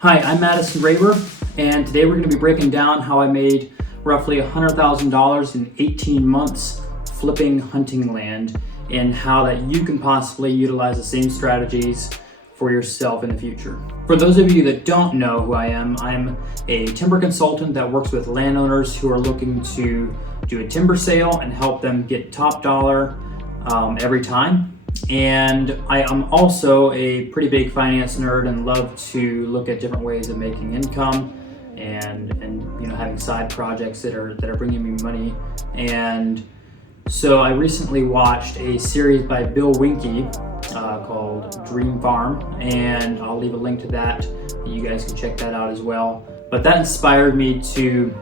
Hi, I'm Madison Raber, and today we're going to be breaking down how I made roughly $100,000 in 18 months flipping hunting land, and how that you can possibly utilize the same strategies for yourself in the future. For those of you that don't know who I am a timber consultant that works with landowners who are looking to do a timber sale and help them get top dollar every time. And I am also a pretty big finance nerd and love to look at different ways of making income and having side projects that are bringing me money. And so I recently watched a series by Bill Winke called Dream Farm, and I'll leave a link to that. You guys can check that out as well. But that inspired me to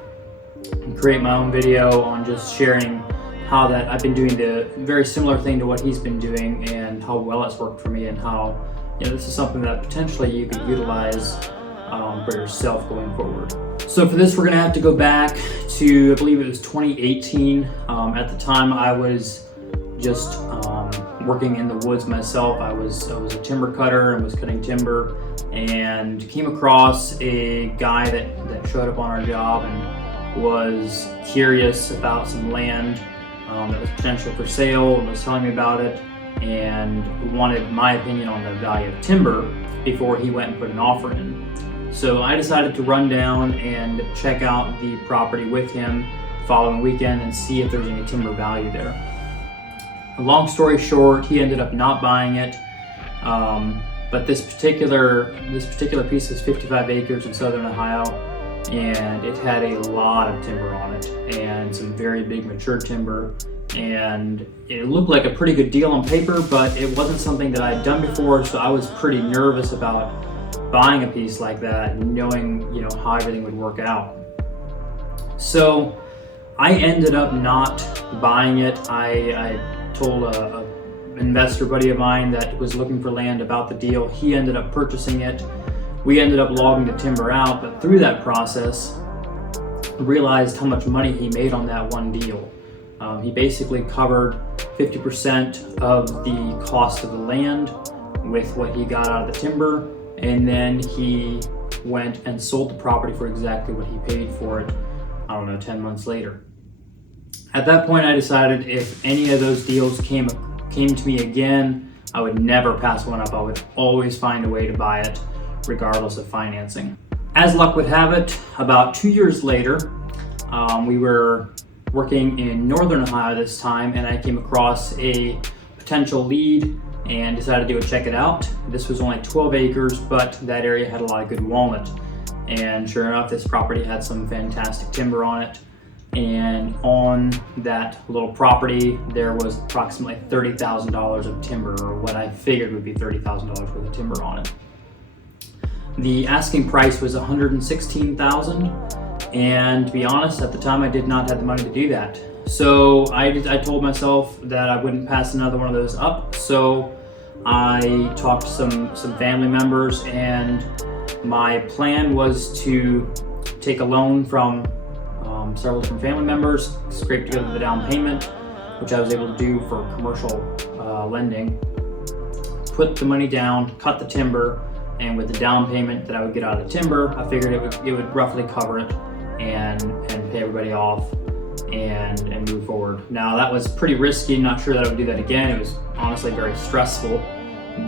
create my own video on just sharing how that I've been doing the very similar thing to what he's been doing, and how well it's worked for me, and how this is something that potentially you could utilize for yourself going forward. So for this, we're gonna have to go back to, I believe it was 2018. At the time, I was just working in the woods myself. I was a timber cutter and was cutting timber, and came across a guy that showed up on our job and was curious about some land that was potential for sale, and was telling me about it and wanted my opinion on the value of timber before he went and put an offer in. So I decided to run down and check out the property with him the following weekend and see if there's any timber value there. A long story short, he ended up not buying it, but this particular piece is 55 acres in southern Ohio, and it had a lot of timber on it and some very big mature timber, and it looked like a pretty good deal on paper, but it wasn't something that I had done before, so I was pretty nervous about buying a piece like that and knowing how everything would work out. So I ended up not buying it. I told an investor buddy of mine that was looking for land about the deal. He ended up purchasing it. We ended up logging the timber out, but through that process, realized how much money he made on that one deal. He basically covered 50% of the cost of the land with what he got out of the timber, and then he went and sold the property for exactly what he paid for it, 10 months later. At that point, I decided if any of those deals came to me again, I would never pass one up. I would always find a way to buy it, regardless of financing. As luck would have it, about 2 years later, we were working in northern Ohio this time, and I came across a potential lead and decided to go check it out. This was only 12 acres, but that area had a lot of good walnut. And sure enough, this property had some fantastic timber on it. And on that little property, there was approximately $30,000 of timber, or what I figured would be $30,000 worth of timber on it. The asking price was $116,000, and to be honest, at the time I did not have the money to do that. So I told myself that I wouldn't pass another one of those up. So I talked to some family members, and my plan was to take a loan from several different family members, scrape together the down payment, which I was able to do for commercial lending, put the money down, cut the timber, and with the down payment that I would get out of the timber, I figured it would roughly cover it and pay everybody off and move forward. Now that was pretty risky. Not sure that I would do that again. It was honestly very stressful,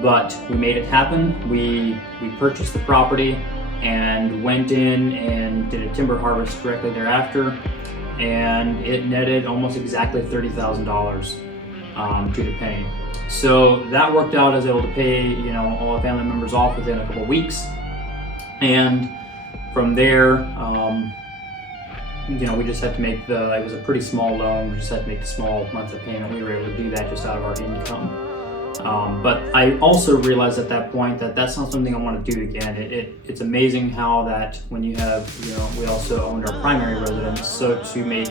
but we made it happen. We purchased the property, and went in and did a timber harvest directly thereafter, and it netted almost exactly $30,000 to the penny. So that worked out. I was able to pay all the family members off within a couple of weeks, and from there we just had to make it was a pretty small loan. We just had to make a small monthly payment. We were able to do that just out of our income. But I also realized at that point that that's not something I want to do again. It's amazing how that when you have, we also owned our primary residence, so to make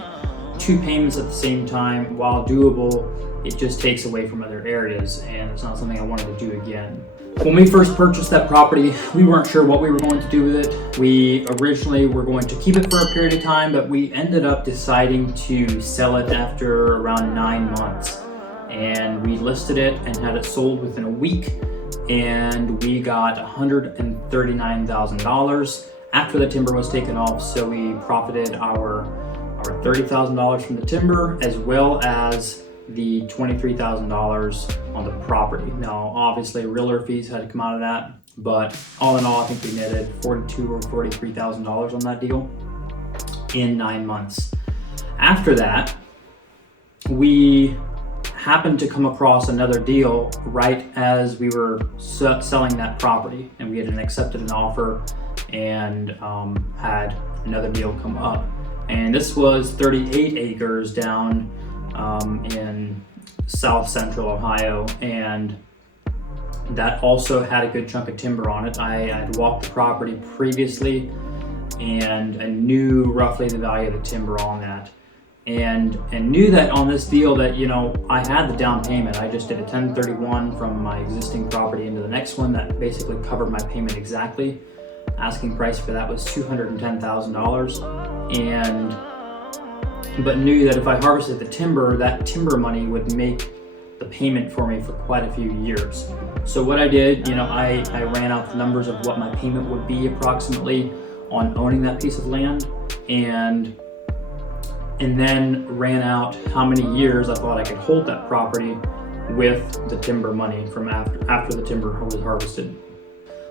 2 payments at the same time, while doable, it just takes away from other areas, and it's not something I wanted to do again. When we first purchased that property, we weren't sure what we were going to do with it. We originally were going to keep it for a period of time, but we ended up deciding to sell it after around 9 months. And we listed it and had it sold within a week, and we got $139,000 after the timber was taken off. So we profited our $30,000 from the timber, as well as the $23,000 on the property. Now, obviously, realtor fees had to come out of that, but all in all, I think we netted $42,000 or $43,000 on that deal in 9 months. After that, we happened to come across another deal right as we were selling that property, and we had accepted an offer and had another deal come up. And this was 38 acres down in south central Ohio, and that also had a good chunk of timber on it. I had walked the property previously, and I knew roughly the value of the timber on that, and knew that on this deal that I had the down payment. I just did a 1031 from my existing property into the next one that basically covered my payment exactly. Asking price for that was $210,000, but knew that if I harvested the timber, that timber money would make the payment for me for quite a few years. So what I did, I ran out the numbers of what my payment would be approximately on owning that piece of land, and then ran out how many years I thought I could hold that property with the timber money from after the timber was harvested.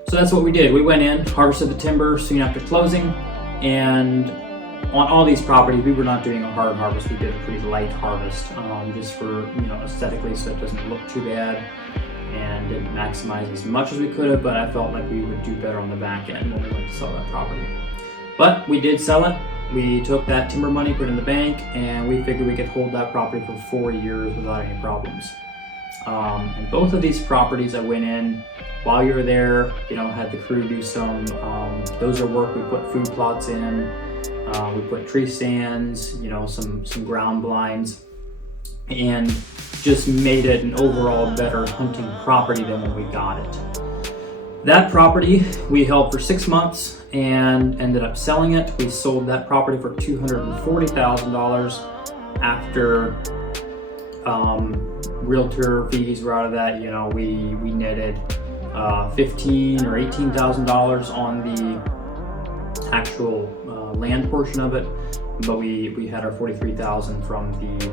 So that's what we did. We went in, harvested the timber soon after closing, and on all these properties, we were not doing a hard harvest. We did a pretty light harvest, just for aesthetically, so it doesn't look too bad, and didn't maximize as much as we could have. But I felt like we would do better on the back end when we went to sell that property. But we did sell it. We took that timber money, put it in the bank, and we figured we could hold that property for 4 years without any problems. And both of these properties, I went in while you were there. Had the crew do some dozer work. We put food plots in. We put tree stands, some ground blinds, and just made it an overall better hunting property than when we got it. That property we held for 6 months and ended up selling it. We sold that property for $240,000 after realtor fees were out of that. We netted $15,000 or $18,000 on the actual land portion of it, but we had our $43,000 from the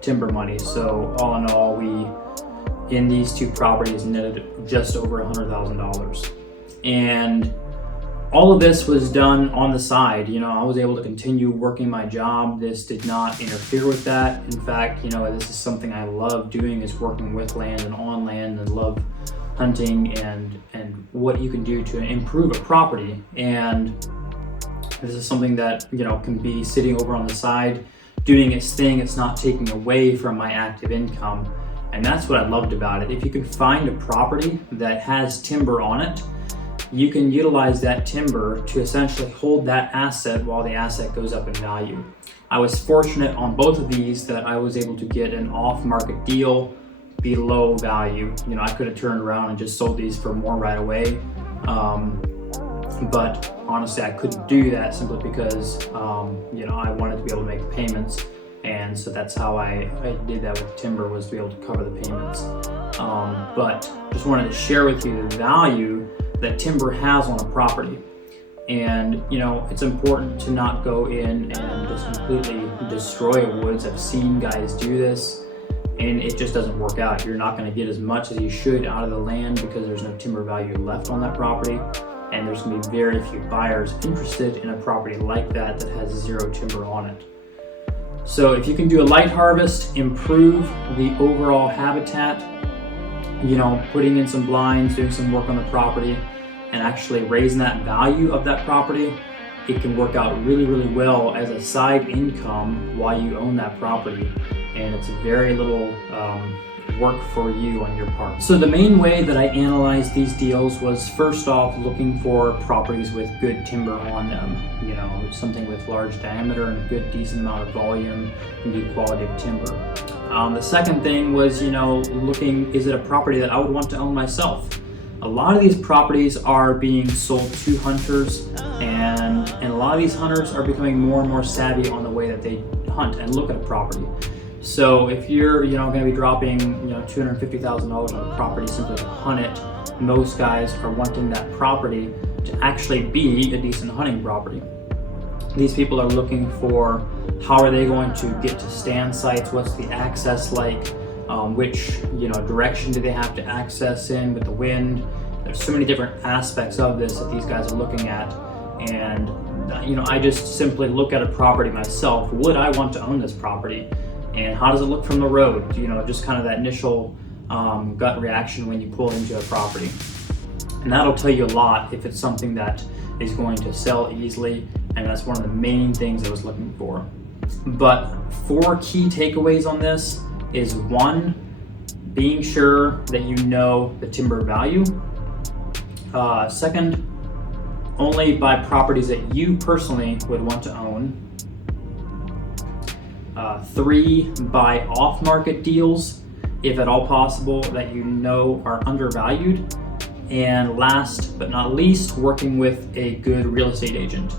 timber money. So all in all, we in these 2 properties netted just over $100,000, and all of this was done on the side. I was able to continue working my job. This did not interfere with that. In fact, this is something I love doing, is working with land and on land, and love hunting and what you can do to improve a property. And this is something that can be sitting over on the side doing its thing. It's not taking away from my active income, and that's what I loved about it. If you can find a property that has timber on it, you can utilize that timber to essentially hold that asset while the asset goes up in value. I was fortunate on both of these that I was able to get an off-market deal below value. I could have turned around and just sold these for more right away, but honestly, I couldn't do that simply because I wanted to be able to make the payments, and so that's how I did that with timber, was to be able to cover the payments. But just wanted to share with you the value that timber has on a property. And it's important to not go in and just completely destroy a woods. I've seen guys do this, and it just doesn't work out. You're not going to get as much as you should out of the land because there's no timber value left on that property. and there's going to be very few buyers interested in a property like that that has zero timber on it. So if you can do a light harvest, improve the overall habitat, putting in some blinds, doing some work on the property, and actually raising that value of that property, it can work out really, really well as a side income while you own that property. And it's very little work for you on your part. So the main way that I analyzed these deals was first off looking for properties with good timber on them, something with large diameter and a good decent amount of volume and good quality of timber. The second thing was, looking, is it a property that I would want to own myself? A lot of these properties are being sold to hunters, and a lot of these hunters are becoming more and more savvy on the way that they hunt and look at a property. So if you're, going to be dropping, $250,000 on a property simply to hunt it, most guys are wanting that property to actually be a decent hunting property. These people are looking for how are they going to get to stand sites, what's the access like, which direction do they have to access in with the wind. There's so many different aspects of this that these guys are looking at, and I just simply look at a property myself. Would I want to own this property? And how does it look from the road? Just kind of that initial gut reaction when you pull into a property. And that'll tell you a lot if it's something that is going to sell easily, and that's one of the main things I was looking for. But 4 key takeaways on this is 1, being sure that you know the timber value. 2nd, only buy properties that you personally would want to own. 3, buy off-market deals, if at all possible, that are undervalued. And last but not least, working with a good real estate agent.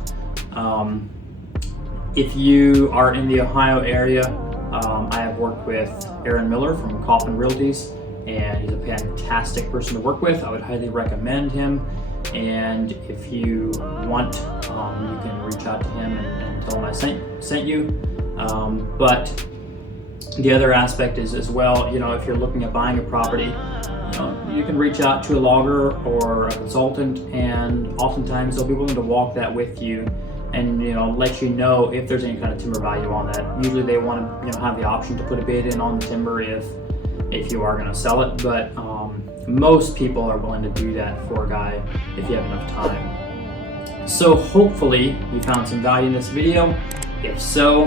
If you are in the Ohio area, I have worked with Aaron Miller from Kaufman Realties, and he's a fantastic person to work with. I would highly recommend him. And if you want, you can reach out to him and tell him I sent you. But the other aspect is as well, if you're looking at buying a property, you can reach out to a logger or a consultant, and oftentimes they'll be willing to walk that with you and let you know if there's any kind of timber value on that. Usually they want to have the option to put a bid in on the timber if you are going to sell it, but most people are willing to do that for a guy if you have enough time. So hopefully you found some value in this video. If so,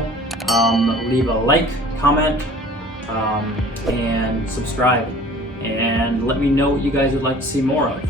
leave a like, comment, and subscribe, and let me know what you guys would like to see more of.